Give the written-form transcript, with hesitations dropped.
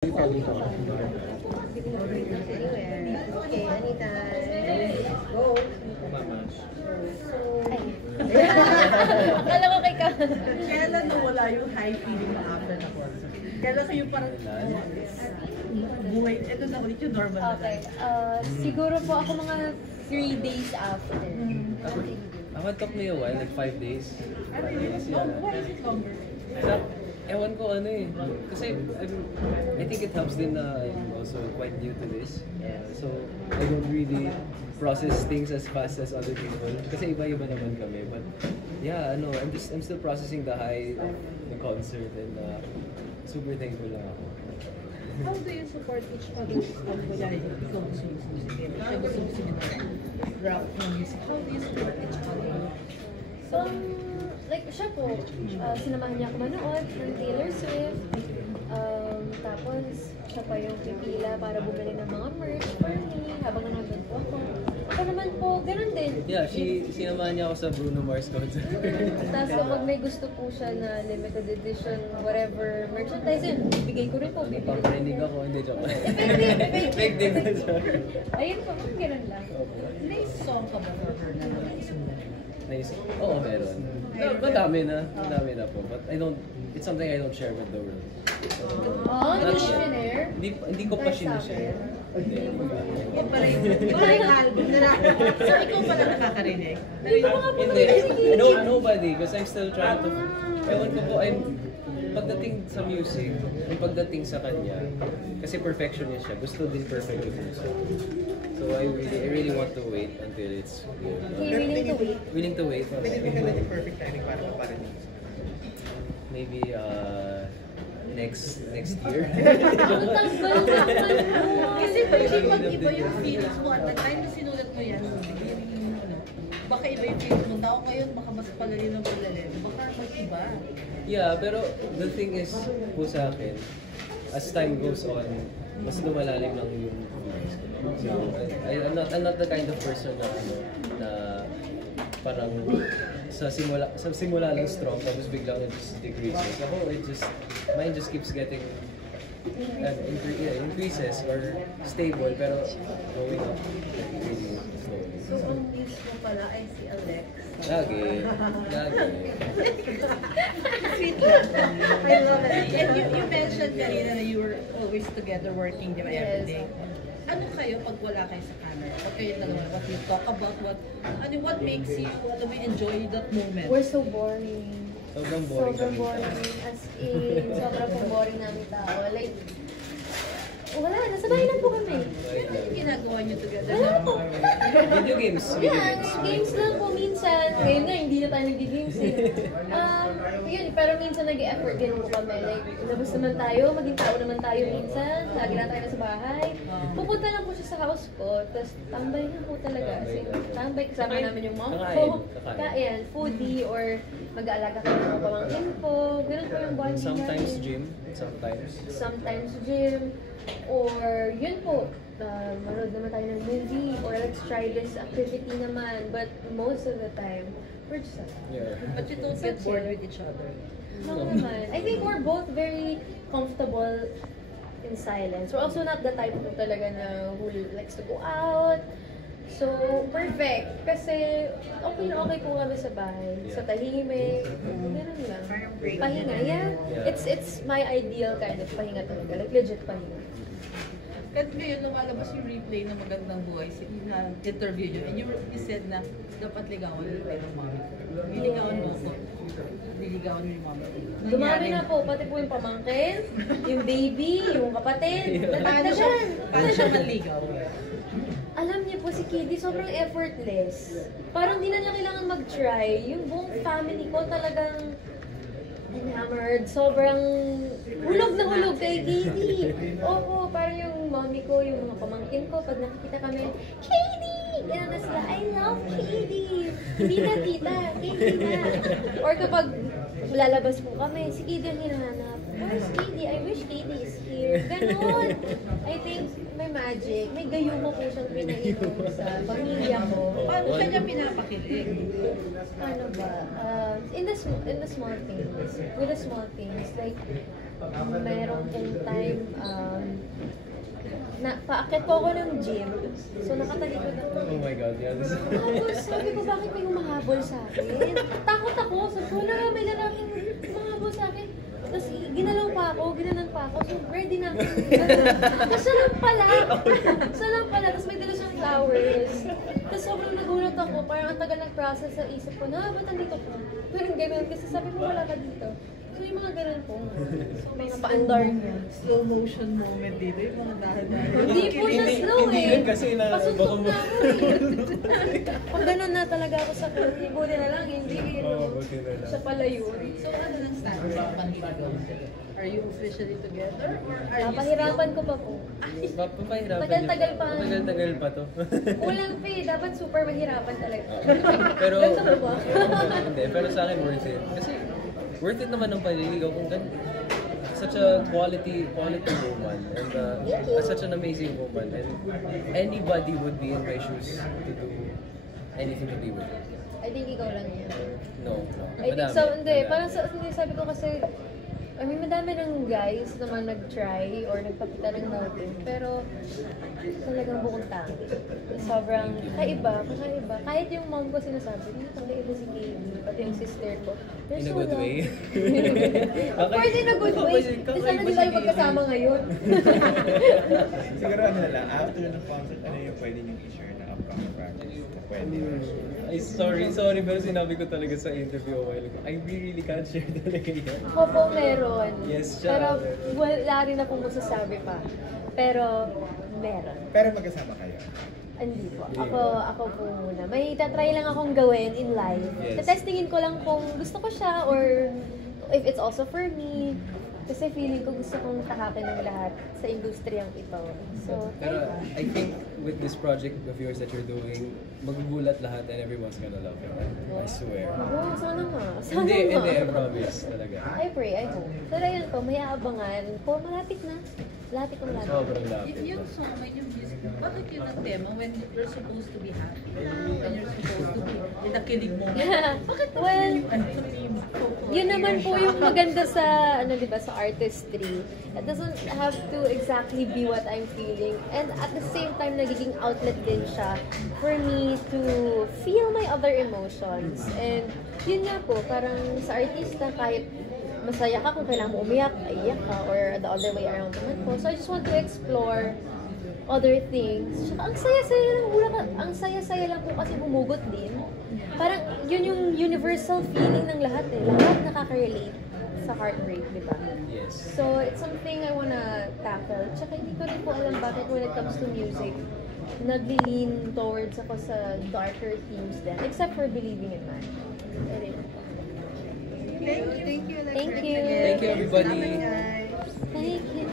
Anywhere. Okay, anytime. Go. Akala ko kay ka. Kailan nawala yung high feeling mo after na concert? Kailan kayo parang buhay, ito na ulit yung normal na Okay. life? Siguro po ako mga 3 days after. It took me a while, like 5 days. Ano yun? Oh, why is it longer? Ewan ko ano eh. Kasi I think it helps din na I'm also quite new to this. So I don't really process things as fast as other people. Kasi iba-iba naman kami. But yeah, I'm still processing the high of the concert and super thankful lang ako. How do you support each other's kunyari, ikaw gusto mo sa music, siya gusto niya ng rap ng music. How do you support each other? Like siya po, sinamahan niya ako manood ng Taylor Swift. Tapos siya pa yung pipila para bumili ng mga merch for me habang nanonood po ako. Ako naman po, ganun din. Yeah, sinamahan niya ako sa Bruno Mars concert. Tapos kapag may gusto po siya na limited edition, whatever merchandise yun, bibigay ko rin po. Paparinig ako, hindi joke. Fake din. Ayun po, ganun lang. May song ka ba for her na naisulat? Nice. Oo, meron. Madami na po. But it's something I don't share with the world. Hindi mo share? Hindi ko pa sinishare. Yung pala yung album na lang. So ikaw pala nakakarinig? Hindi. Nobody. Because I'm still trying to... Ewan ko po, pagdating sa music, yung pagdating sa kanya, kasi perfectionist siya, gusto din perfect yung music. So I really want to wait until it's good. Willing to wait? Willing to wait. Pinipigyan na yung perfect timing para maparinig. Maybe next year. Kasi pag iba yung feelings mo at the time na sinulat mo yan, baka iba yung feelings mo. Tao ngayon, baka mas palalim ng palalim. Baka mag-iba. Yeah, pero the thing is po sa akin, as time goes on, mas lumalalim lang yung feelings ko. So, I'm not the kind of person na parang sa simula lang strong tapos biglang it just decreases. Ako, mine just keeps getting increases or stable pero going up really slowly. So, ang news mo pala ay si Alex. Lagi. Sweet lang. I love it. And you mentioned kanina na you were always together working, di ba, every day? Ano kayo pag wala kayo sa camera? Pag kayo dalawa, what you talk about, what makes you enjoy that moment? We're so boring. Sobrang boring. Sobrang boring. As in, sobrang boring namin tao. Like, wala, nasa bahay lang po kami. Ano yung ginagawa niyo together? Wala po. Video games. Yeah, games lang po minsan. Ngayon nga, hindi na tayo nag-games eh. Yun, pero minsan nag-effort din po kami. Like, labas naman tayo, maging tao naman tayo minsan. Lagi lang tayo nasa bahay. Pupunta lang po siya sa house ko, tapos tambay na po talaga. As in, tambay kasama namin yung mom ko. Kain, foodie, or mag-aalaga kami ng mga pamangkin ko. Ganun po yung bonding Sometimes namin. gym, sometimes. Gym. Or yun po, manood naman tayo ng movie or let's try this activity naman. But most of the time, we're just Yeah. But you don't get bored with each other. no naman. I think we're both very comfortable in silence. We're also not the type po talaga na who likes to go out. So, perfect. Kasi okay na okay po kami sa bahay. Sa tahimik. Ganun lang. Parang break. Pahinga, yeah. It's my ideal kind of pahinga talaga. Like legit pahinga. Kasi ngayon lumalabas yung replay ng Magandang Buhay, na interview nyo, and you said na dapat ligawan nyo pero mami. Niligawan mo ako. Niligawan mo yung mami. Dumami na po, pati po yung pamangkin, yung baby, yung kapatid. Natagdagan. Paano siya manligaw? Alam niyo po si Kiddy, sobrang effortless. Parang di na niya kailangan mag-try. Yung buong family ko talagang enamored. Sobrang hulog na hulog kay Kiddy. Opo, parang yung mommy ko, yung mga pamangkin ko, pag nakikita kami, Kiddy! Ganun na sila, I love Kiddy! Hindi na tita, Kiddy na. Or kapag lalabas po kami, si Kiddy ang hinahanap. Where's Kiddy? I wish Kiddy is here. Ganon. I think may magic. May gayuma po siyang pinainom sa pamilya ko. Paano siya niya pinapakilig? Ano ba? In the small things. With the small things. Like, Meron pong time, paakyat po ako ng gym. So nakatalikod ako. Oh my God, yeah. This is... Tapos sabi ko, bakit may humahabol sa akin? Takot ako. Sabi ko, wala, may lalaking humahabol sa akin. Tapos ginanon pa ako. So ready na ako. Tapos siya lang pala. Tapos may dala siyang flowers. Tapos sobrang nagulat ako. Parang ang tagal nag-process sa isip ko na, ba't nandito ko? Parang ganun. Kasi sabi ko, wala ka dito. So yung mga ganun po. So mga paandar niya. Slow motion moment dito, yung mga dahan-dahan. Hindi po siya slow Hindi eh. yun kasi Pasuntok na ako eh. Pag ganun na talaga ako sa kanya, buti na lang, hindi eh. Oo, buti na lang. Siya pala yun. So ano ng status ng panliligaw? Are you officially together? Or are you Papahirapan ko pa po. Papahirapan Tagal-tagal pa. Tagal-tagal pa to. Kulang pa eh. Dapat super mahirapan talaga. Pero, Ganito ba ba? hindi, pero sa akin worth it. Kasi, worth it naman ang panliligaw kung such a quality woman and such an amazing woman and anybody would be in my shoes to do anything to be with her. I think ikaw lang yan. No. I think so, hindi. Parang hindi, sabi ko kasi, I mean, madami ng guys naman nag-try or nagpakita ng motive, pero talagang bukong tangi. Sobrang kakaiba. Kahit yung mom ko sinasabi, hindi kakaiba si Katie, pati yung sister ko. They're In a so good way. Of course, in a good way. Kasi sana di tayo magkasama ngayon. Siguro ano na lang, after ng concert, ano yung pwede niyong i-share na upcoming projects na pwede? Ay, sorry, pero sinabi ko talaga sa interview a while ago, I really can't share talaga yan. Ako po meron. Yes, siya. Pero wala rin akong masasabi pa. Pero meron. Pero magkasama kayo. Hindi po. Ako po muna. May tatry lang akong gawin in life. Yes. Testingin ko lang kung gusto ko siya or if it's also for me. Kasi feeling ko gusto kong takakin ng lahat sa industriyang ito. So, Pero I think with this project of yours that you're doing, magugulat lahat and everyone's gonna love it. I swear. oh, sana nga. Sana Hindi, nga. I promise talaga. I pray, I hope. Pero ayun po, may aabangan po. Malapit na. Malapit. Sobrang lapit. Yung song, when yung music, bakit yun ang tema when you're supposed to be happy? When you're supposed to be in the kilig moment? Bakit Well, ano yung theme? yun naman po yung maganda sa, ano diba, sa artistry. It doesn't have to exactly be what I'm feeling. And at the same time, nagiging outlet din siya for me to feel my other emotions. And yun nga po, parang sa artista, kahit masaya ka kung kailangan mo umiyak, iyak ka, or the other way around naman po. So I just want to explore other things. Tsaka ang saya-saya lang, ang saya-saya lang po kasi bumugot din. Parang yun yung universal feeling ng lahat eh. Lahat nakaka-relate sa heartbreak, di ba? Yes. So it's something I wanna tackle. Tsaka hindi ko rin po alam bakit when it comes to music, nagli-lean towards ako sa darker themes din. Except for Believing in Man. Ayun. Thank you. Thank you. Thank you, everybody. Salamat, guys. Thank you.